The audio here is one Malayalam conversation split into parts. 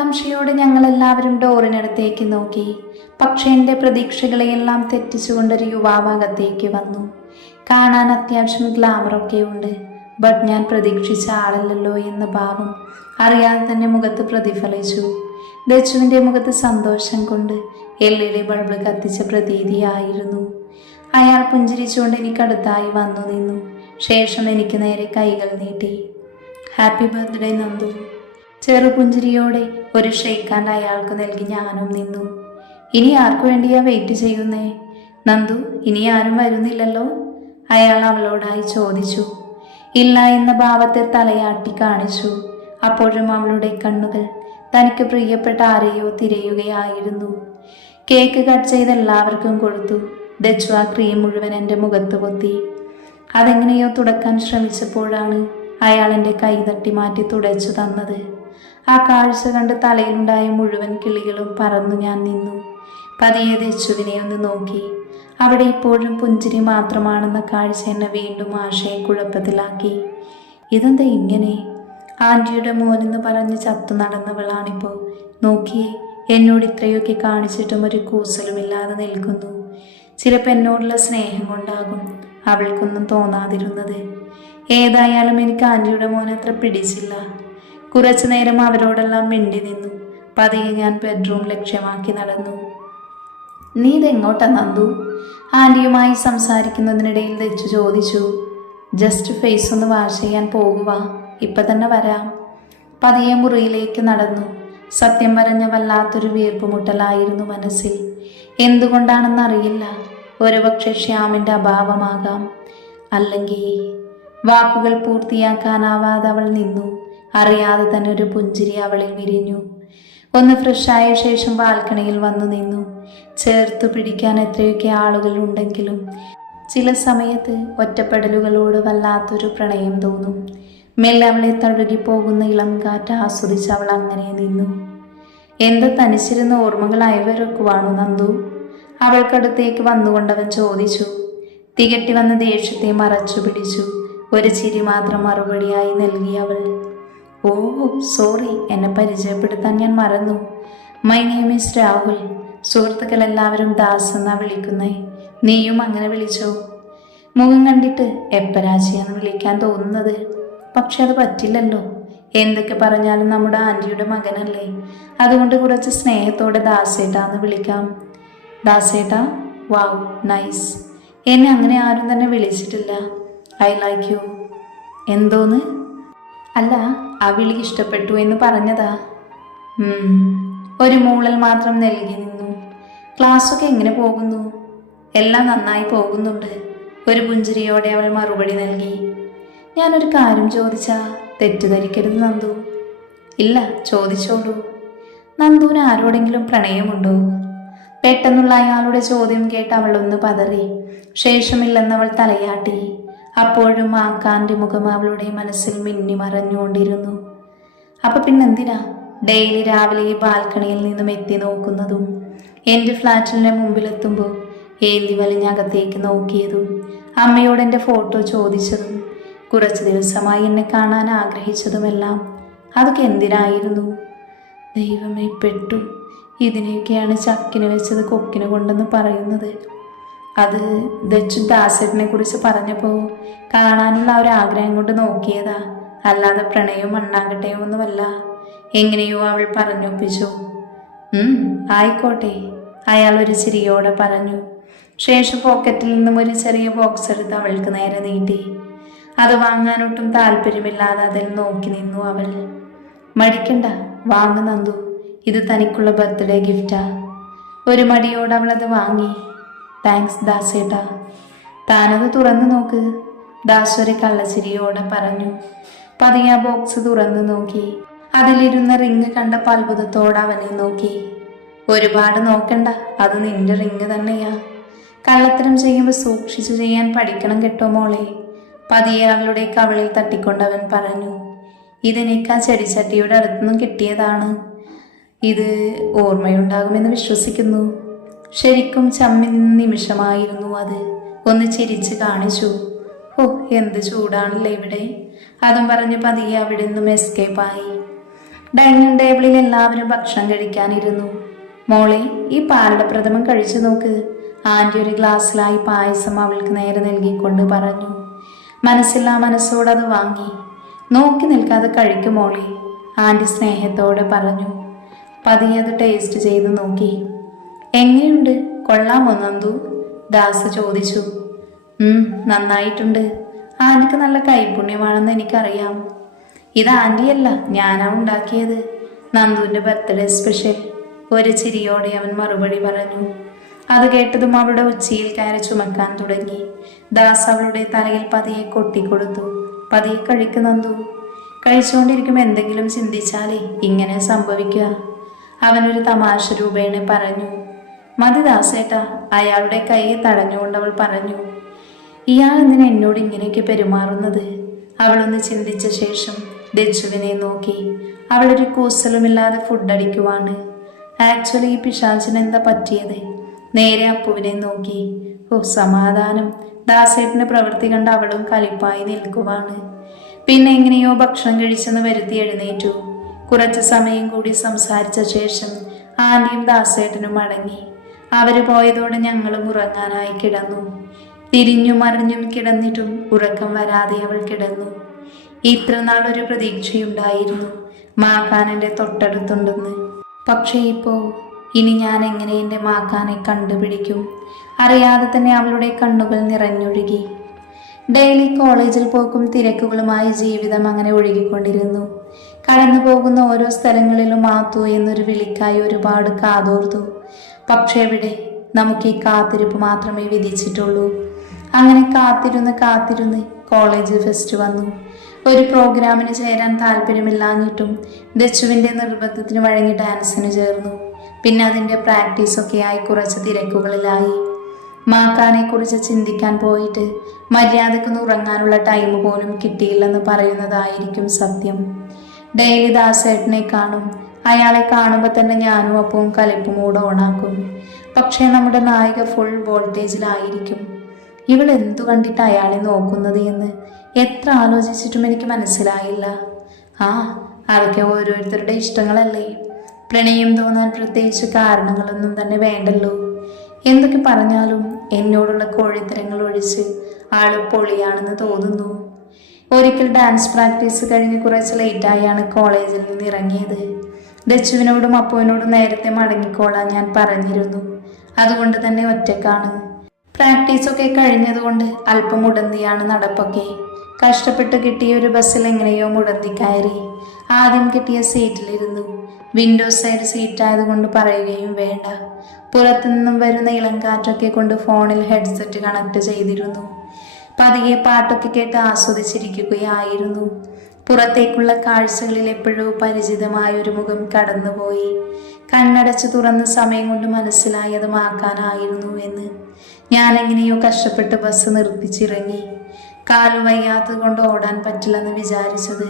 ആകാംക്ഷയോടെ ഞങ്ങൾ എല്ലാവരും ഡോറിനടുത്തേക്ക് നോക്കി. പക്ഷേ എൻ്റെ പ്രതീക്ഷകളെയെല്ലാം തെറ്റിച്ചുകൊണ്ടൊരു യുവാവ് അകത്തേക്ക് വന്നു. കാണാൻ അത്യാവശ്യം ഗ്ലാമറൊക്കെ ഉണ്ട്. ബട്ട് ഞാൻ പ്രതീക്ഷിച്ച ആളല്ലല്ലോ എന്ന ഭാവം അറിയാതെ തന്നെ മുഖത്ത് പ്രതിഫലിച്ചു. ദച്ചുവിൻ്റെ മുഖത്ത് സന്തോഷം കൊണ്ട് LED ബൾബ് കത്തിച്ച പ്രതീതിയായിരുന്നു. അയാൾ പുഞ്ചിരിച്ചുകൊണ്ട് എനിക്കടുത്തായി വന്നു നിന്നു. ശേഷം എനിക്ക് നേരെ കൈകൾ നീട്ടി. Happy birthday Nandu. ചെറുപുഞ്ചിരിയോടെ ഒരു ഷെയ്ക്ക് ഹാൻഡ് അയാൾക്ക് നൽകി ഞാനും നിന്നു. ഇനി ആർക്കു വേണ്ടിയാ വെയിറ്റ് ചെയ്യുന്നേ? നന്ദു, ഇനി ആരും വരുന്നില്ലല്ലോ? അയാൾ അവളോടായി ചോദിച്ചു. ഇല്ല എന്ന ഭാവത്തെ തലയാട്ടി കാണിച്ചു. അപ്പോഴും അവളുടെ കണ്ണുകൾ തനിക്ക് പ്രിയപ്പെട്ട ആരെയോ തിരയുകയായിരുന്നു. കേക്ക് കട്ട് ചെയ്ത് എല്ലാവർക്കും കൊടുത്തു. ദച്ചു ആ ക്രീം മുഴുവൻ എൻ്റെ മുഖത്ത് പൊത്തി. അതെങ്ങനെയോ തുടക്കാൻ ശ്രമിച്ചപ്പോഴാണ് അയാൾ എൻ്റെ കൈ തട്ടി മാറ്റി തുടച്ചു തന്നത്. ആ കാഴ്ച കണ്ട് തലയിലുണ്ടായ മുഴുവൻ കിളികളും പറന്നു ഞാൻ നിന്നു. പതിയെ ദച്ചുവിനെ ഒന്ന് നോക്കി. അവിടെ ഇപ്പോഴും പുഞ്ചിരി മാത്രമാണെന്ന കാഴ്ച എന്നെ വീണ്ടും ആശയക്കുഴപ്പത്തിലാക്കി. ഇതെന്താ ഇങ്ങനെ? ആൻറ്റിയുടെ മോനെന്ന് പറഞ്ഞ് ചത്തു നടന്നവളാണിപ്പോൾ. നോക്കിയേ, എന്നോട് ഇത്രയൊക്കെ കാണിച്ചിട്ടും ഒരു കൂസലുമില്ലാതെ നിൽക്കുന്നു. ചിലപ്പോൾ എന്നോടുള്ള സ്നേഹം കൊണ്ടാകും അവൾക്കൊന്നും തോന്നാതിരുന്നത്. ഏതായാലും എനിക്ക് ആൻറ്റിയുടെ മോനെ അത്ര പിടിച്ചില്ല. കുറച്ചു നേരം അവരോടെല്ലാം മിണ്ടി നിന്നു. പതിയെ ഞാൻ ബെഡ്റൂം ലക്ഷ്യമാക്കി നടന്നു. നീ ഇതെങ്ങോട്ടാ നന്ദു? ആൻറ്റിയുമായി സംസാരിക്കുന്നതിനിടയിൽ ദച്ചു ചോദിച്ചു. ജസ്റ്റ് ഫേസ് ഒന്ന് വാഷ് ചെയ്യാൻ പോകുക, ഇപ്പം തന്നെ വരാം. പതിയെ മുറിയിലേക്ക് നടന്നു. സത്യം പറഞ്ഞ വല്ലാത്തൊരു വീർപ്പുമുട്ടലായിരുന്നു മനസ്സിൽ. എന്തുകൊണ്ടാണെന്നറിയില്ല. ഒരുപക്ഷെ ശ്യാമിൻ്റെ അഭാവമാകാം. അല്ലെങ്കിൽ വാക്കുകൾ പൂർത്തിയാക്കാനാവാതെ അവൾ നിന്നു. അറിയാതെ തന്നെ ഒരു പുഞ്ചിരി അവളിൽ വിരിഞ്ഞു. ഒന്ന് ഫ്രഷായ ശേഷം ബാൽക്കണിയിൽ വന്നു നിന്നു. ചേർത്തു പിടിക്കാൻ എത്രയൊക്കെ ആളുകൾ ഉണ്ടെങ്കിലും ചില സമയത്ത് ഒറ്റപ്പെടലുകളോട് വല്ലാത്തൊരു പ്രണയം തോന്നും. മെല്ലെ അവളെ തഴുകിപ്പോകുന്ന ഇളം കാറ്റ് ആസ്വദിച്ച് അവൾ അങ്ങനെ നിന്നു. എന്ത് തനിച്ചിരുന്ന ഓർമ്മകൾ അയവിറക്കുവാണോ നന്ദു? അവൾക്കടുത്തേക്ക് വന്നുകൊണ്ടവൻ ചോദിച്ചു. തികട്ടി വന്ന ദേഷ്യത്തെ മറച്ചു പിടിച്ചു. ഒരു ചിരി മാത്രം മറുപടിയായി നൽകി അവൾ. ഓ സോറി, എന്നെ പരിചയപ്പെടുത്താൻ ഞാൻ മറന്നു. My name is Rahul. സുഹൃത്തുക്കൾ എല്ലാവരും ദാസ് എന്നാ വിളിക്കുന്നേ. നീയും അങ്ങനെ വിളിച്ചോ? മുഖം കണ്ടിട്ട് എപ്പരാശിയാന്ന് വിളിക്കാൻ തോന്നുന്നത്. പക്ഷെ അത് പറ്റില്ലല്ലോ. എന്തൊക്കെ പറഞ്ഞാലും നമ്മുടെ ആൻറ്റിയുടെ മകനല്ലേ. അതുകൊണ്ട് കുറച്ച് സ്നേഹത്തോടെ ദാസേട്ടാന്ന് വിളിക്കാം. ദാസേട്ടാ? വാവ്, നൈസ്. എന്നെ അങ്ങനെ ആരും തന്നെ വിളിച്ചിട്ടില്ല. I like you. എന്തോന്ന്? അല്ല, ആ വിളി ഇഷ്ടപ്പെട്ടു എന്ന് പറഞ്ഞതാ. ഒരു മൂളൽ മാത്രം നൽകി നിന്നു. ക്ലാസ്സൊക്കെ എങ്ങനെ പോകുന്നു? എല്ലാം നന്നായി പോകുന്നുണ്ട്. ഒരു പുഞ്ചിരിയോടെ അവൾ മറുപടി നൽകി. ഞാനൊരു കാര്യം ചോദിച്ചാ തെറ്റിദ്ധരിക്കരുത് നന്ദു. ഇല്ല, ചോദിച്ചോളൂ. നന്ദുവിന് ആരോടെങ്കിലും പ്രണയമുണ്ടോ? പെട്ടെന്നുള്ള അയാളുടെ ചോദ്യം കേട്ട് അവൾ ഒന്ന് പതറി. ശേഷമില്ലെന്നവൾ തലയാട്ടി. അപ്പോഴും ആ കാന്റെ മുഖം അവളുടെ മനസ്സിൽ മിന്നി മറഞ്ഞുകൊണ്ടിരുന്നു. അപ്പൊ പിന്നെന്തിനാ ഡെയിലി രാവിലെ ഈ ബാൽക്കണിയിൽ നിന്നും എത്തി നോക്കുന്നതും എൻ്റെ ഫ്ലാറ്റിൻ്റെ മുമ്പിലെത്തുമ്പോൾ ഏന്തി വലിഞ്ഞകത്തേക്ക് നോക്കിയതും അമ്മയോട് എൻ്റെ ഫോട്ടോ ചോദിച്ചതും കുറച്ച് ദിവസമായി എന്നെ കാണാൻ ആഗ്രഹിച്ചതുമെല്ലാം അതൊക്കെ എന്തിനായിരുന്നു? ദൈവമേ, പെട്ടു. ഇതിനെയൊക്കെയാണ് ചക്കിന് വെച്ചത് കൊക്കിന് കൊണ്ടെന്ന് പറയുന്നത്. അത് ദച്ചു ദാസേട്ടനെ കുറിച്ച് പറഞ്ഞപ്പോൾ കാണാനുള്ള ഒരു ആഗ്രഹം കൊണ്ട് നോക്കിയതാ, അല്ലാതെ പ്രണയവും മണ്ണാകട്ടെയോ ഒന്നുമല്ല. എങ്ങനെയോ അവൾ പറഞ്ഞൊപ്പിച്ചു. ആയിക്കോട്ടെ, അയാൾ ഒരു ചിരിയോടെ പറഞ്ഞു. ശേഷം പോക്കറ്റിൽ നിന്നും ഒരു ചെറിയ ബോക്സ് എടുത്ത് അവൾക്ക് നേരെ നീട്ടി. അത് വാങ്ങാനൊട്ടും താല്പര്യമില്ലാതെ അതിൽ നോക്കി നിന്നു അവൾ. മടിക്കണ്ട, വാങ്ങു നന്ദു, ഇത് തനിക്കുള്ള ബർത്ത്ഡേ ഗിഫ്റ്റാ. ഒരു മടിയോട് അവളത് വാങ്ങി. താങ്ക്സ് ദാസേട്ടാ. താനത് തുറന്നു നോക്ക്, ദാസ് ഒരു കള്ളച്ചിരിയോടെ പറഞ്ഞു. പതിയെ ആ ബോക്സ് തുറന്നു നോക്കി. അതിലിരുന്ന റിങ് കണ്ടപ്പോൾ അത്ഭുതത്തോടെ അവനെ നോക്കി. ഒരുപാട് നോക്കണ്ട, അത് നിന്റെ റിങ് തന്നെയാ. കള്ളത്തരം ചെയ്യുമ്പോൾ സൂക്ഷിച്ചു ചെയ്യാൻ പഠിക്കണം കേട്ടോ മോളെ. പതിയെ അവളുടെ കവിളിൽ തട്ടിക്കൊണ്ടവൻ പറഞ്ഞു. ഇതെനിക്ക് ആ ചെടിച്ചട്ടിയുടെ അടുത്തുനിന്നും കിട്ടിയതാണ്. ഇത് ഓർമ്മയുണ്ടാകുമെന്ന് വിശ്വസിക്കുന്നു. ശരിക്കും ചമ്മി നിന്ന നിമിഷമായിരുന്നു അത്. ഒന്ന് ചിരിച്ച് കാണിച്ചു. ഓ, എന്ത് ചൂടാണല്ലേ ഇവിടെ. അതും പറഞ്ഞ് പതിയെ അവിടെ നിന്നും എസ്കേപ്പായി. ഡൈനിങ് ടേബിളിൽ എല്ലാവരും ഭക്ഷണം കഴിക്കാനിരുന്നു. മോളെ, ഈ പാലട പ്രഥമൻ കഴിച്ചു നോക്ക്. ആൻറ്റി ഒരു ഗ്ലാസ്സിലായി പായസം അവൾക്ക് നേരെ നൽകിക്കൊണ്ട് പറഞ്ഞു. മനസ്സില്ലാ മനസ്സോടത് വാങ്ങി. നോക്കി നിൽക്കാതെ കഴിക്കും മോളെ, ആൻറ്റി സ്നേഹത്തോടെ പറഞ്ഞു. പതിയെ അത് ടേസ്റ്റ് ചെയ്ത് നോക്കി. എങ്ങനെയുണ്ട്, കൊള്ളാമോ നന്ദു? ദാസ ചോദിച്ചു. നന്നായിട്ടുണ്ട്. ആൻറ്റിക്ക് നല്ല കൈപുണ്യമാണെന്ന് എനിക്കറിയാം. ഇത് ആൻറ്റിയല്ല, ഞാനാ ഉണ്ടാക്കിയത്. നന്ദുവിൻ്റെ ബർത്ത്ഡേ സ്പെഷ്യൽ. ഒരു ചിരിയോടെ അവൻ മറുപടി പറഞ്ഞു. അത് കേട്ടതും അവളുടെ ഉച്ചിയിൽ കയറി ചുമക്കാൻ തുടങ്ങി. ദാസ് അവളുടെ തലയിൽ പതിയെ കൊട്ടിക്കൊടുത്തു. പതിയെ കഴിക്ക് നന്ദു. കഴിച്ചുകൊണ്ടിരിക്കുമ്പോൾ എന്തെങ്കിലും ചിന്തിച്ചാലേ ഇങ്ങനെ സംഭവിക്കുക. അവനൊരു തമാശ രൂപേണ പറഞ്ഞു. മതി ദാസേട്ടാ, അയാളുടെ കൈ തടഞ്ഞുകൊണ്ട് അവൾ പറഞ്ഞു. ഇയാൾ എന്തിനാ എന്നോട് ഇങ്ങനെയൊക്കെ പെരുമാറുന്നത്? അവളൊന്ന് ചിന്തിച്ച ശേഷം ഡച്ചുവിനെ നോക്കി. അവളൊരു കൂസലുമില്ലാതെ ഫുഡ് അടിക്കുവാണ്. ആക്ച്വലി ഈ പിശാചിന് എന്താ പറ്റിയത്? നേരെ അപ്പുവിനെ നോക്കി. സമാധാനം. ദാസേട്ടന്റെ പ്രവൃത്തി കണ്ട് അവളും കലിപ്പായി നിൽക്കുവാണ്. പിന്നെ എങ്ങനെയോ ഭക്ഷണം കഴിച്ചെന്ന് വരുത്തി എഴുന്നേറ്റു. കുറച്ചു സമയം കൂടി സംസാരിച്ച ശേഷം ആൻറ്റിയും ദാസേട്ടനും മടങ്ങി. അവര് പോയതോടെ ഞങ്ങളും ഉറങ്ങാനായി കിടന്നു. തിരിഞ്ഞും മറിഞ്ഞും കിടന്നിട്ടും ഉറക്കം വരാതെ അവൾ കിടന്നു. ഇത്ര നാളൊരു പ്രതീക്ഷയുണ്ടായിരുന്നു മാക്കാനെൻ്റെ തൊട്ടടുത്തുണ്ടെന്ന്. പക്ഷേ ഇനി ഞാൻ എങ്ങനെ എൻ്റെ മാക്കാനെ കണ്ടുപിടിക്കും? അറിയാതെ തന്നെ അവളുടെ കണ്ണുകൾ നിറഞ്ഞൊഴുകി. ഡെയിലി കോളേജിൽ പോക്കും തിരക്കുകളുമായി ജീവിതം അങ്ങനെ ഒഴുകിക്കൊണ്ടിരുന്നു. കടന്നു പോകുന്ന ഓരോ സ്ഥലങ്ങളിലും മാത്തു എന്നൊരു വിളിക്കായി ഒരുപാട് കാതോർത്തു. പക്ഷേ എവിടെ? നമുക്ക് ഈ കാത്തിരിപ്പ് മാത്രമേ വിധിച്ചിട്ടുള്ളൂ. അങ്ങനെ കാത്തിരുന്ന് കോളേജ് ഫെസ്റ്റ് വന്നു. ഒരു പ്രോഗ്രാമിന് ചേരാൻ താല്പര്യമില്ലാഞ്ഞിട്ടും ദച്ചുവിൻ്റെ നിർബന്ധത്തിന് വഴങ്ങി ഡാൻസിന് ചേർന്നു. പിന്നെ അതിൻ്റെ പ്രാക്ടീസൊക്കെയായി കുറച്ച് തിരക്കുകളിലായി. മാക്കാനെ കുറിച്ച് ചിന്തിക്കാൻ പോയിട്ട് മര്യാദക്കൊന്ന് ഉറങ്ങാനുള്ള ടൈം പോലും കിട്ടിയില്ലെന്ന് പറയുന്നതായിരിക്കും സത്യം. ഡെയിലി ദാസേട്ടനെ കാണും. അയാളെ കാണുമ്പോൾ തന്നെ ഞാനും അപ്പവും കലിപ്പ് മൂഡ് ഓണാക്കും. പക്ഷേ നമ്മുടെ നായിക ഫുൾ വോൾട്ടേജിലായിരിക്കും. ഇവൾ എന്തു കണ്ടിട്ട് അയാളെ നോക്കുന്നത് എന്ന് എത്ര ആലോചിച്ചിട്ടും എനിക്ക് മനസ്സിലായില്ല. അതൊക്കെ ഓരോരുത്തരുടെ ഇഷ്ടങ്ങളല്ലേ. പ്രണയം തോന്നാൻ പ്രത്യേകിച്ച് കാരണങ്ങളൊന്നും തന്നെ വേണ്ടല്ലോ. എന്തൊക്കെ പറഞ്ഞാലും എന്നോടുള്ള കോഴിത്തരങ്ങൾ ഒഴിച്ച് ആള് പൊളിയാണെന്ന് തോന്നുന്നു. ഒരിക്കൽ ഡാൻസ് പ്രാക്ടീസ് കഴിഞ്ഞ് കുറച്ച് ലേറ്റായാണ് കോളേജിൽ നിന്ന് ഇറങ്ങിയത്. ദച്ചുവിനോടും അപ്പുവിനോടും നേരത്തെ മടങ്ങിക്കോളാൻ ഞാൻ പറഞ്ഞിരുന്നു. അതുകൊണ്ട് തന്നെ ഒറ്റക്കാണ്. പ്രാക്ടീസൊക്കെ കഴിഞ്ഞതുകൊണ്ട് അല്പം മുടന്തിയാണ് നടപ്പൊക്കെ. കഷ്ടപ്പെട്ട് കിട്ടിയ ഒരു ബസ്സിൽ എങ്ങനെയോ മുടന്തി കയറി. ആദ്യം കിട്ടിയ സീറ്റിലിരുന്നു. വിൻഡോ സൈഡ് സീറ്റായതുകൊണ്ട് പറയുകയും വേണ്ട. പുറത്തു നിന്നും വരുന്ന ഇളം കാറ്റൊക്കെ കൊണ്ട് ഫോണിൽ ഹെഡ്സെറ്റ് കണക്ട് ചെയ്തിരുന്നു. പതിയെ പാട്ടൊക്കെ കേട്ട് ആസ്വദിച്ചിരിക്കുകയായിരുന്നു. പുറത്തേക്കുള്ള കാഴ്ചകളിൽ എപ്പോഴോ പരിചിതമായ ഒരു മുഖം കടന്നുപോയി. കണ്ണടച്ച് തുറന്ന സമയം കൊണ്ട് മനസ്സിലായി അത് മാക്കാനായിരുന്നു എന്ന്. ഞാൻ എങ്ങനെയോ കഷ്ടപ്പെട്ട് ബസ് നിർത്തിച്ചിറങ്ങി. കാലു വയ്യാത്തത് കൊണ്ട് ഓടാൻ പറ്റില്ലെന്ന് വിചാരിച്ചത്.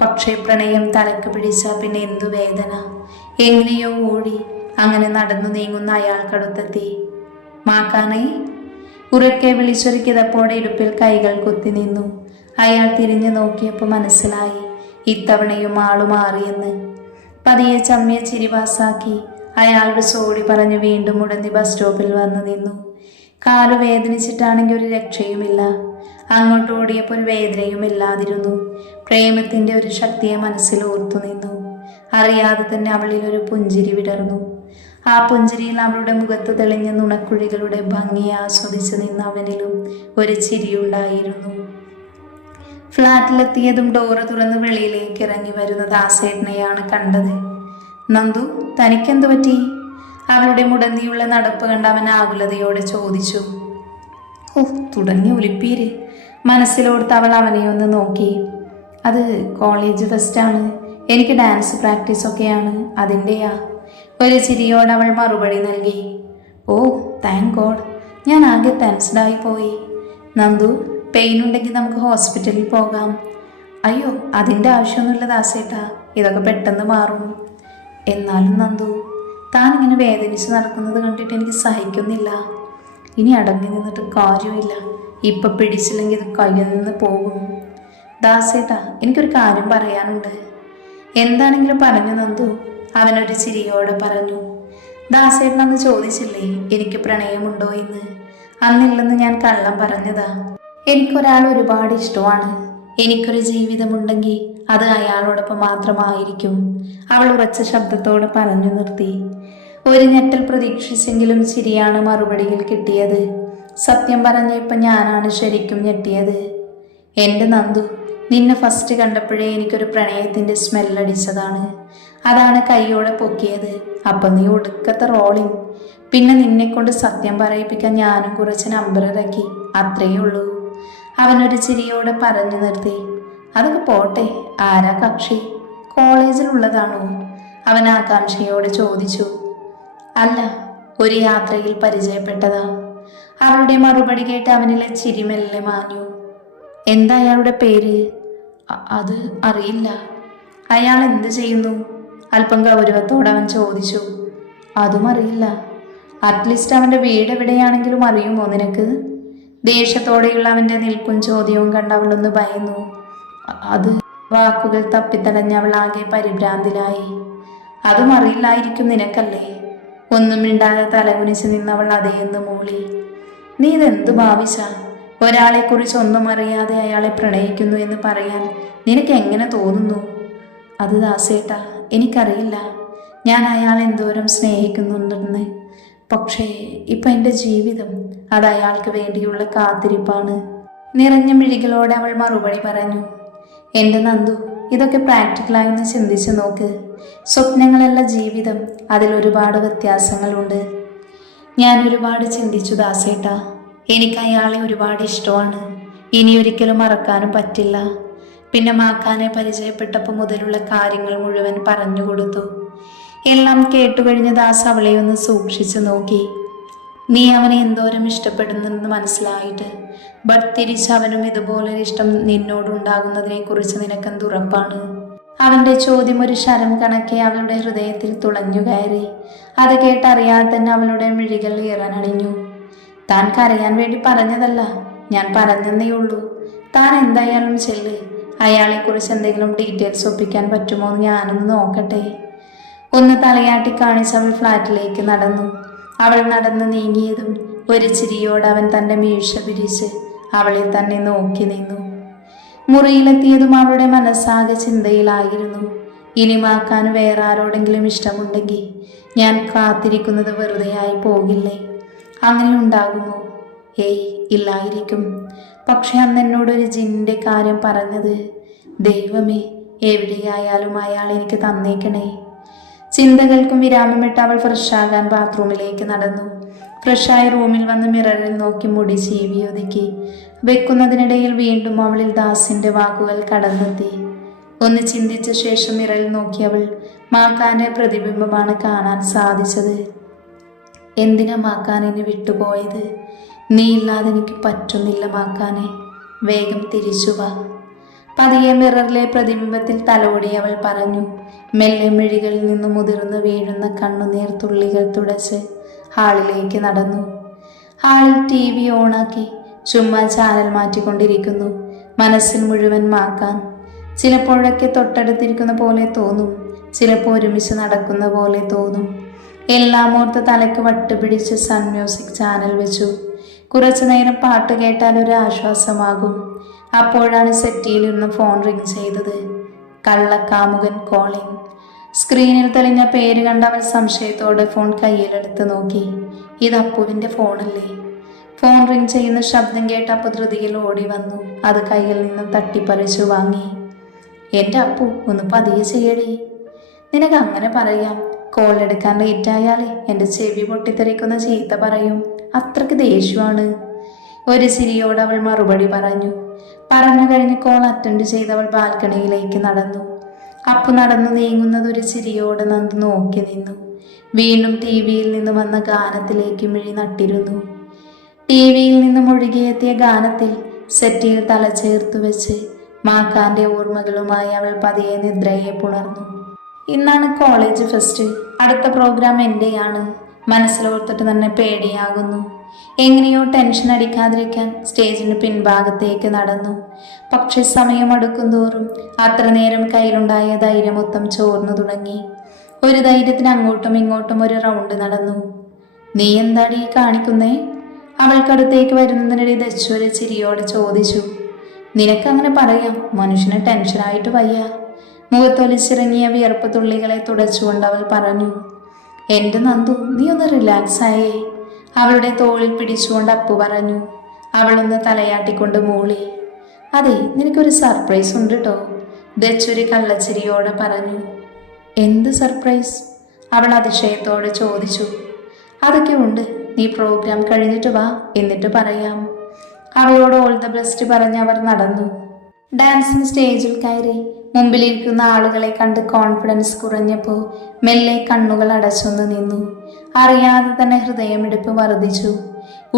പക്ഷേ പ്രണയം തലക്ക് പിടിച്ചാൽ പിന്നെ എന്തു വേദന. എങ്ങനെയോ ഓടി അങ്ങനെ നടന്നു നീങ്ങുന്ന അയാൾക്കടുത്തെത്തി. മാക്കാനേ, ഉറക്കെ വിളിച്ചൊരു കിതപ്പോടെ ഇടുപ്പിൽ കൈകൾ കുത്തി നിന്നു. അയാൾ തിരിഞ്ഞു നോക്കിയപ്പോൾ മനസ്സിലായി ഇത്തവണയും ആളു മാറിയെന്ന്. പതിയെ ചമ്മിയ ചിരിവാസാക്കി അയാളുടെ സോറി പറഞ്ഞ് വീണ്ടും മുടന്തി ബസ് സ്റ്റോപ്പിൽ വന്നു നിന്നു. കാലു വേദനിച്ചിട്ടാണെങ്കിൽ ഒരു രക്ഷയുമില്ല. അങ്ങോട്ട് ഓടിയപ്പോൾ ഒരു വേദനയും ഇല്ലാതിരുന്നു. പ്രേമത്തിൻ്റെ ഒരു ശക്തിയെ മനസ്സിൽ ഓർത്തു നിന്നു. അറിയാതെ തന്നെ അവളിൽ ഒരു പുഞ്ചിരി വിടർന്നു. ആ പുഞ്ചിരിയിൽ അവളുടെ മുഖത്ത് തെളിഞ്ഞ നുണക്കുഴികളുടെ ഭംഗിയെ ആസ്വദിച്ച് നിന്ന അവനിലും ഒരു ചിരിയുണ്ടായിരുന്നു. ഫ്ലാറ്റിലെത്തിയതും ഡോറ് തുറന്ന് വെളിയിലേക്ക് ഇറങ്ങി വരുന്ന ദാസേട്ടനെയാണ് കണ്ടത്. നന്ദു, തനിക്കെന്തു പറ്റി? അവളുടെ മുടന്തിയുള്ള നടപ്പ് കണ്ട് അവൻ ആകുലതയോടെ ചോദിച്ചു. തുടങ്ങി ഒലിപ്പീര്. മനസ്സിലോർത്ത് അവൾ അവനെ ഒന്ന് നോക്കി. അത് കോളേജ് ഫെസ്റ്റാണ്. എനിക്ക് ഡാൻസ് പ്രാക്ടീസൊക്കെയാണ്, അതിൻ്റെയാ. ഒരു ചിരിയോട് അവൾ മറുപടി നൽകി. Thank God. ഞാൻ ആകെ ടെൻസ്ഡായി പോയി. നന്ദു, പെയിൻ ഉണ്ടെങ്കിൽ നമുക്ക് ഹോസ്പിറ്റലിൽ പോകാം. അയ്യോ, അതിൻ്റെ ആവശ്യമൊന്നുമില്ല ദാസേട്ടാ, ഇതൊക്കെ പെട്ടെന്ന് മാറും. എന്നാലും നന്ദു, താൻ ഇങ്ങനെ വേദനിച്ച് നടക്കുന്നത് കണ്ടിട്ട് എനിക്ക് സഹിക്കുന്നില്ല. ഇനി അടങ്ങി നിന്നിട്ട് കാര്യമില്ല. ഇപ്പം പിടിച്ചില്ലെങ്കിൽ ഇത് കയ്യിൽ നിന്ന് പോകും. ദാസേട്ടാ, എനിക്കൊരു കാര്യം പറയാനുണ്ട്. എന്താണെങ്കിലും പറഞ്ഞു നന്ദു, അവനൊരു ചിരിയോടെ പറഞ്ഞു. ദാസേട്ടൻ അന്ന് ചോദിച്ചില്ലേ എനിക്ക് പ്രണയമുണ്ടോ എന്ന്? അന്നില്ലെന്ന് ഞാൻ കള്ളം പറഞ്ഞതാ. എനിക്കൊരാൾ ഒരുപാട് ഇഷ്ടമാണ്. എനിക്കൊരു ജീവിതമുണ്ടെങ്കിൽ അത് അയാളോടൊപ്പം മാത്രമായിരിക്കും, അവൾ ഉറച്ച ശബ്ദത്തോടെ പറഞ്ഞു നിർത്തി. ഒരു ഞെട്ടൽ പ്രതീക്ഷിച്ചെങ്കിലും ചിരിയാണ് മറുപടിയിൽ കിട്ടിയത്. സത്യം പറഞ്ഞപ്പോൾ ഞാനാണ് ശരിക്കും ഞെട്ടിയത്. എൻ്റെ നന്ദു, നിന്നെ ഫസ്റ്റ് കണ്ടപ്പോഴേ എനിക്കൊരു പ്രണയത്തിൻ്റെ സ്മെല്ലടിച്ചതാണ്. അതാണ് കൈയോടെ പൊക്കിയത്. അപ്പം നീ ഒടുക്കത്തെ റോളിങ്. പിന്നെ നിന്നെക്കൊണ്ട് സത്യം പറയിപ്പിക്കാൻ ഞാനും കുറച്ച് നമ്പർ ഇറക്കി, അത്രയേ ഉള്ളൂ. അവനൊരു ചിരിയോടെ പറഞ്ഞു നിർത്തി. അതൊക്കെ പോട്ടെ, ആരാ കക്ഷി? കോളേജിലുള്ളതാണോ? അവൻ ആകാംക്ഷയോടെ ചോദിച്ചു. അല്ല, ഒരു യാത്രയിൽ പരിചയപ്പെട്ടതാ. അവളുടെ മറുപടി കേട്ട് അവനിലെ ചിരി മെല്ലെ മാഞ്ഞു. എന്താ അയാളുടെ പേര്? അത് അറിയില്ല. അയാൾ എന്ത് ചെയ്യുന്നു? അല്പം ഗൗരവത്തോടെ അവൻ ചോദിച്ചു. അതും അറിയില്ല. അറ്റ്ലീസ്റ്റ് അവൻ്റെ വീട് എവിടെയാണെങ്കിലും അറിയുമോ നിനക്ക്? ദേഷ്യത്തോടെയുള്ള അവൻ്റെ നിൽപ്പും ചോദ്യവും കണ്ട് അവളൊന്ന് ഭയന്നു. അത് വാക്കുകൾ തപ്പിത്തടഞ്ഞ് അവൾ ആകെ പരിഭ്രാന്തിലായി. അതും അറിയില്ലായിരിക്കും നിനക്കല്ലേ? ഒന്നും മിണ്ടാതെ തലകുനിച്ച് നിന്നവൾ അതേന്ന് മൂളി. നീ ഇതെന്തു ഭാവിച്ച? ഒരാളെക്കുറിച്ച് ഒന്നും അറിയാതെ അയാളെ പ്രണയിക്കുന്നു എന്ന് പറയാൻ നിനക്ക് എങ്ങനെ തോന്നുന്നു? അത് ദാസേട്ടാ, എനിക്കറിയില്ല ഞാൻ അയാളെ എന്തോരം സ്നേഹിക്കുന്നുണ്ടെന്ന്. പക്ഷേ ഇപ്പം എൻ്റെ ജീവിതം അത് അയാൾക്ക് വേണ്ടിയുള്ള കാത്തിരിപ്പാണ്. നിറഞ്ഞ മിഴികളോടെ അവൾ മറുപടി പറഞ്ഞു. എൻ്റെ നന്ദു, ഇതൊക്കെ പ്രാക്ടിക്കലായി ഒന്ന് ചിന്തിച്ച് നോക്ക്. സ്വപ്നങ്ങളല്ല ജീവിതം, അതിലൊരുപാട് വ്യത്യാസങ്ങളുണ്ട്. ഞാൻ ഒരുപാട് ചിന്തിച്ചു ദാസേട്ടാ. എനിക്ക് അയാളെ ഒരുപാട് ഇഷ്ടമാണ്. ഇനി ഒരിക്കലും മറക്കാനും പറ്റില്ല. പിന്നെ മാക്കാനെ പരിചയപ്പെട്ടപ്പോൾ മുതലുള്ള കാര്യങ്ങൾ മുഴുവൻ പറഞ്ഞു കൊടുത്തു. എല്ലാം കേട്ടുകഴിഞ്ഞ ദാസ് അവളെ ഒന്ന് സൂക്ഷിച്ചു നോക്കി. നീ അവനെ എന്തോരം ഇഷ്ടപ്പെടുന്നെന്ന് മനസ്സിലായിട്ട്, ബട്ട് തിരിച്ച് അവനും ഇതുപോലൊരു ഇഷ്ടം നിന്നോടുണ്ടാകുന്നതിനെ കുറിച്ച് നിനക്കെന്ത് ഉറപ്പാണ്? അവൻ്റെ ചോദ്യം ഒരു ശരം കണക്കെ അവളുടെ ഹൃദയത്തിൽ തുളഞ്ഞു കയറി. അത് കേട്ടറിയാതെ തന്നെ അവളുടെ മിഴികൾ ഇറനണിഞ്ഞു. താൻ കരയാൻ വേണ്ടി പറഞ്ഞതല്ല, ഞാൻ പറഞ്ഞതേ ഉള്ളൂ. താൻ എന്തായാലും ചെല്ല്. അയാളെക്കുറിച്ച് എന്തെങ്കിലും ഡീറ്റെയിൽസ് ഒപ്പിക്കാൻ പറ്റുമോ എന്ന് ഞാനൊന്ന് നോക്കട്ടെ. ഒന്ന് തലയാട്ടി കാണിച്ച് അവൾ ഫ്ലാറ്റിലേക്ക് നടന്നു. അവൾ നടന്ന് നീങ്ങിയതും ഒരു ചിരിയോട് അവൻ തൻ്റെ മീശ പിരിച്ച് അവളെ തന്നെ നോക്കി നിന്നു. മുറിയിലെത്തിയതും അവളുടെ മനസ്സാകെ ചിന്തയിലായിരുന്നു. ഇനി മാക്കാൻ വേറെ ആരോടെങ്കിലും ഇഷ്ടമുണ്ടെങ്കിൽ ഞാൻ കാത്തിരിക്കുന്നത് വെറുതെയായി പോകില്ലേ? അങ്ങനെ ഉണ്ടാകുമോ? ഏയ്, ഇല്ലായിരിക്കും. പക്ഷെ അന്ന് എന്നോടൊരു ജിന്നിൻ്റെ കാര്യം പറഞ്ഞത്, ദൈവമേ, എവിടെയായാലും അയാൾ എനിക്ക് തന്നേക്കണേ. ചിന്തകൾക്കും വിരാമമിട്ട് അവൾ ഫ്രഷാകാൻ ബാത്റൂമിലേക്ക് നടന്നു. ഫ്രഷായ റൂമിൽ വന്ന് മിററിൽ നോക്കി മുടി ചീവി ഒതുക്കി വെക്കുന്നതിനിടയിൽ വീണ്ടും അവളിൽ ദാസിന്റെ വാക്കുകൾ കടന്നെത്തി. ഒന്ന് ചിന്തിച്ച ശേഷം മിററിൽ നോക്കി അവൾ മാക്കാന്റെ പ്രതിബിംബമാണ് കാണാൻ സാധിച്ചത്. എന്തിനാ മാക്കാൻ എന്നെ വിട്ടുപോയത്? നീ ഇല്ലാതെ എനിക്ക് പറ്റുന്നില്ല മാക്കാനെ, വേഗം തിരിച്ചു വാ. പതിയെ മിററിലെ പ്രതിബിംബത്തിൽ തലോടി അവൾ പറഞ്ഞു. മെല്ലെ മിഴികളിൽ നിന്ന് മുതിർന്ന് വീഴുന്ന കണ്ണുനീർ തുള്ളികൾ തുടച്ച് ഹാളിലേക്ക് നടന്നു. ഹാളിൽ TV ഓണാക്കി ചുമ്മാ ചാനൽ മാറ്റിക്കൊണ്ടിരിക്കുന്നു. മനസ്സിൽ മുഴുവൻ മാക്കാൻ. ചിലപ്പോഴൊക്കെ തൊട്ടടുത്തിരിക്കുന്ന പോലെ തോന്നും, ചിലപ്പോൾ ഒരുമിച്ച് നടക്കുന്ന പോലെ തോന്നും. എല്ലാം ഓർത്ത് തലയ്ക്ക് വട്ടുപിടിച്ച് സൺ മ്യൂസിക് ചാനൽ വെച്ചു. കുറച്ചു നേരം പാട്ട് കേട്ടാൽ ഒരു ആശ്വാസമാകും. അപ്പോഴാണ് സെറ്റിയിലിരുന്ന് ഫോൺ റിങ് ചെയ്തത്. കള്ളക്കാമുകൻ കോളിംഗ്. സ്ക്രീനിൽ തെളിഞ്ഞ പേര് കണ്ട് അവൻ സംശയത്തോടെ ഫോൺ കയ്യിലെടുത്ത് നോക്കി. ഇത് അപ്പുവിൻ്റെ ഫോണല്ലേ? ഫോൺ റിങ് ചെയ്യുന്ന ശബ്ദം കേട്ട് അപ്പു ധൃതിയിൽ ഓടി വന്നു. അത് കയ്യിൽ നിന്നും തട്ടിപ്പറിച്ചു വാങ്ങി. എൻ്റെ അപ്പു, ഒന്ന് പതിയെ ചെയ്യടി. നിനക്ക് അങ്ങനെ പറയാം. കോൾ എടുക്കാൻ ലേറ്റായാലേ എൻ്റെ ചെവി പൊട്ടിത്തെറിക്കുന്ന ചീത്ത പറയും. അത്രയ്ക്ക് ദേഷ്യമാണ്. ഒരു ചിരിയോട് അവൾ മറുപടി പറഞ്ഞു. പറഞ്ഞു കഴിഞ്ഞ് കോൾ അറ്റൻഡ് ചെയ്തവൾ ബാൽക്കണിയിലേക്ക് നടന്നു. അപ്പു നടന്നു നീങ്ങുന്നത് ഒരു ചിരിയോടെ നന്ദു നോക്കി നിന്നു. വീണ്ടും TV-യിൽ നിന്ന് വന്ന ഗാനത്തിലേക്ക് മിഴി നട്ടിരുന്നു. TV-യിൽ നിന്നും ഒഴുകിയെത്തിയ ഗാനത്തിൽ സെറ്റിയിൽ തല ചേർത്തു വെച്ച് മാക്കാന്റെ ഓർമ്മകളുമായി അവൾ പതിയെ നിദ്രയെ പുണർന്നു. ഇന്നാണ് കോളേജ് ഫെസ്റ്റ്. അടുത്ത പ്രോഗ്രാം എൻ്റെയാണ്. മനസ്സിലോർത്തിട്ട് തന്നെ പേടിയാകുന്നു. എങ്ങനെയോ ടെൻഷൻ അടിക്കാതിരിക്കാൻ സ്റ്റേജിന് പിൻഭാഗത്തേക്ക് നടന്നു. പക്ഷെ സമയമടുക്കുന്തോറും അത്ര നേരം കയ്യിലുണ്ടായ ധൈര്യം മൊത്തം ചോർന്നു തുടങ്ങി. ഒരു ധൈര്യത്തിന് അങ്ങോട്ടും ഇങ്ങോട്ടും ഒരു റൗണ്ട് നടന്നു. നീ എന്താടി കാണിക്കുന്നേ? അവൾക്കടുത്തേക്ക് വരുന്നതിനിടെ ദച്ചു ഒരു ചിരിയോടെ ചോദിച്ചു. നിനക്കങ്ങനെ പറയാം, മനുഷ്യന് ടെൻഷനായിട്ട് വയ്യ. മുഖത്തൊലിച്ചിറങ്ങിയ വിയർപ്പ് തുള്ളികളെ തുടച്ചുകൊണ്ട് അവൾ പറഞ്ഞു. എൻ്റെ നന്ദു, നീ ഒന്ന് റിലാക്സ് ആയേ. അവളുടെ തോളിൽ പിടിച്ചുകൊണ്ട് അപ്പു പറഞ്ഞു. അവളൊന്ന് തലയാട്ടിക്കൊണ്ട് മൂളി. അതെ, നിനക്കൊരു സർപ്രൈസ് ഉണ്ട് കേട്ടോ, ദച്ചൊരു കള്ളച്ചിരിയോടെ പറഞ്ഞു. എന്ത് സർപ്രൈസ്? അവൾ അതിശയത്തോടെ ചോദിച്ചു. അതൊക്കെ ഉണ്ട്, നീ പ്രോഗ്രാം കഴിഞ്ഞിട്ട് വാ, എന്നിട്ട് പറയാം. അവളോട് ഓൾ ദ ബെസ്റ്റ് പറഞ്ഞ് അവർ നടന്നു. ഡാൻസിന് സ്റ്റേജിൽ കയറി മുമ്പിലിരിക്കുന്ന ആളുകളെ കണ്ട് കോൺഫിഡൻസ് കുറഞ്ഞപ്പോൾ മെല്ലെ കണ്ണുകൾ അടച്ചൊന്ന് നിന്നു. അറിയാതെ തന്നെ ഹൃദയമിടിപ്പ് വർദ്ധിച്ചു.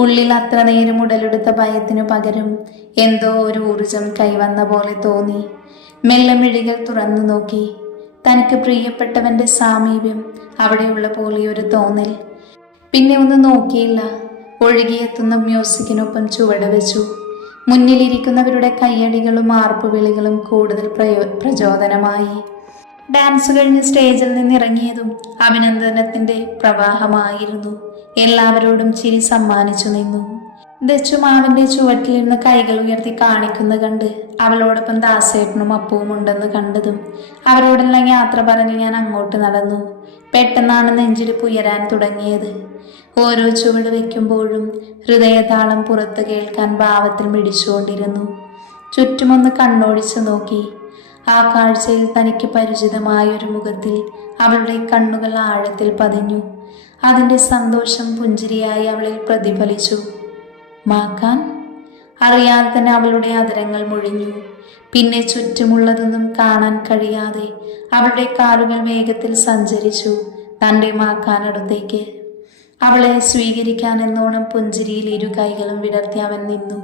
ഉള്ളിൽ അത്ര നേരം ഉടലെടുത്ത ഭയത്തിനു പകരം എന്തോ ഒരു ഊർജം കൈവന്ന പോലെ തോന്നി. മെല്ലെ മിഴികൾ തുറന്നു നോക്കി. തനിക്ക് പ്രിയപ്പെട്ടവന്റെ സാമീപ്യം അവിടെയുള്ള പോലെ ഒരു തോന്നൽ. പിന്നെ ഒന്നും നോക്കിയില്ല. ഒഴുകിയെത്തുന്ന മ്യൂസിക്കിനൊപ്പം ചുവട് വെച്ചു. മുന്നിലിരിക്കുന്നവരുടെ കയ്യടികളും ആർപ്പുവിളികളും കൂടുതൽ പ്രചോദനമായി. ഡാൻസ് കഴിഞ്ഞ് സ്റ്റേജിൽ നിന്നിറങ്ങിയതും അഭിനന്ദനത്തിന്റെ പ്രവാഹമായിരുന്നു. എല്ലാവരോടും ചിരി സമ്മാനിച്ചു നിന്നു. ദച്ചു മാവിന്റെ ചുവട്ടിലിരുന്ന് കൈകൾ ഉയർത്തി കാണിക്കുന്ന കണ്ട് അവളോടൊപ്പം ദാസേട്ടനും അപ്പവും ഉണ്ടെന്ന് കണ്ടതും അവരോടെല്ലാം യാത്ര പറഞ്ഞ് ഞാൻ അങ്ങോട്ട് നടന്നു. പെട്ടെന്നാണ് നെഞ്ചിടിപ്പ് ഉയരാൻ തുടങ്ങിയത്. ഓരോ ചുവട് വയ്ക്കുമ്പോഴും ഹൃദയതാളം പുറത്ത് കേൾക്കാൻ ഭാവത്തിൽ മിടിച്ചുകൊണ്ടിരുന്നു. ചുറ്റുമൊന്ന് കണ്ണോടിച്ചു നോക്കി. ആ കാഴ്ചയിൽ തനിക്ക് പരിചിതമായൊരു മുഖത്തിൽ അവളുടെ കണ്ണുകൾ ആഴത്തിൽ പതിഞ്ഞു. അതിൻ്റെ സന്തോഷം പുഞ്ചിരിയായി അവളിൽ പ്രതിഫലിച്ചു. മാക്കാൻ? അറിയാതെ തന്നെ അവളുടെ അധരങ്ങൾ മുഴിഞ്ഞു. പിന്നെ ചുറ്റുമുള്ളതൊന്നും കാണാൻ കഴിയാതെ അവളുടെ കാലുകൾ വേഗത്തിൽ സഞ്ചരിച്ചു തൻ്റെ മാക്കാനടുത്തേക്ക്. അവളെ സ്വീകരിക്കാൻ എന്നോണം പുഞ്ചിരിയിൽ ഇരു കൈകളും വിടർത്തി അവൻ നിന്നു.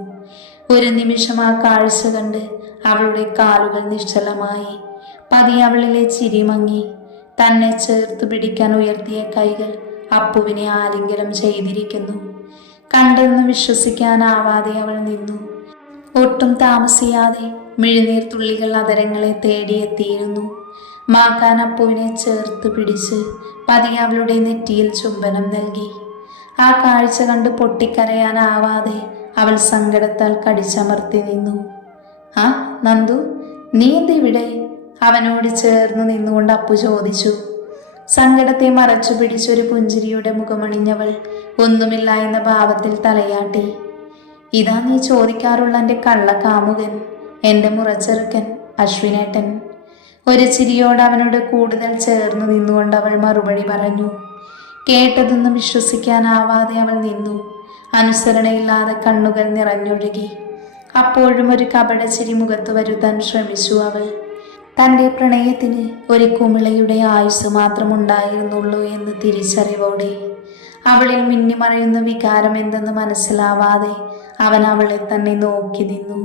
ഒരു നിമിഷം ആ കാഴ്ച കണ്ട് അവളുടെ കാലുകൾ നിശ്ചലമായി. പതിയെ അവളിലെ ചിരി മങ്ങി. തന്നെ ചേർത്ത് പിടിക്കാൻ ഉയർത്തിയ കൈകൾ അപ്പുവിനെ ആലിംഗനം ചെയ്തിരിക്കുന്നു. കണ്ടെന്ന് വിശ്വസിക്കാനാവാതെ അവൾ നിന്നു. ഒട്ടും താമസിയാതെ മിഴിനീർ തുള്ളികൾ അതരങ്ങളെ തേടിയെത്തിയിരുന്നു. മാക്കാൻ അപ്പുവിനെ ചേർത്ത് പിടിച്ച് പതിയെ അവളുടെ നെറ്റിയിൽ ചുംബനം നൽകി. ആ കാഴ്ച കണ്ട് പൊട്ടിക്കരയാനാവാതെ അവൾ സങ്കടത്താൽ കടിച്ചമർത്തി നിന്നു. ആ നന്ദു, നീ എന്താ ഇവിടെ? അവനോട് ചേർന്ന് നിന്നുകൊണ്ട് അപ്പു ചോദിച്ചു. സങ്കടത്തെ മറച്ചു പിടിച്ചൊരു പുഞ്ചിരിയുടെ മുഖമണിഞ്ഞവൾ ഒന്നുമില്ല എന്ന ഭാവത്തിൽ തലയാട്ടി. ഇതാ നീ ചോദിക്കാറുള്ള എൻ്റെ കള്ളക്കാമുകൻ, എൻ്റെ മുറച്ചെറുക്കൻ അശ്വിനേട്ടൻ. ഒരു ചിരിയോട് അവനോട് കൂടുതൽ ചേർന്ന് നിന്നുകൊണ്ട് അവൾ മറുപടി പറഞ്ഞു. കേട്ടതൊന്നും വിശ്വസിക്കാനാവാതെ അവൾ നിന്നു. അനുസരണയില്ലാതെ കണ്ണുകൾ നിറഞ്ഞൊഴുകി. അപ്പോഴും ഒരു കപടച്ചിരി മുഖത്ത് വരുത്താൻ ശ്രമിച്ചു അവൾ. തൻ്റെ പ്രണയത്തിന് ഒരു കുമിളയുടെ ആയുസ് മാത്രമുണ്ടായിരുന്നുള്ളൂ എന്ന് തിരിച്ചറിവോടെ അവളിൽ മിന്നിമറയുന്ന വികാരം എന്തെന്ന് മനസ്സിലാവാതെ അവൻ അവളെ തന്നെ നോക്കി നിന്നു.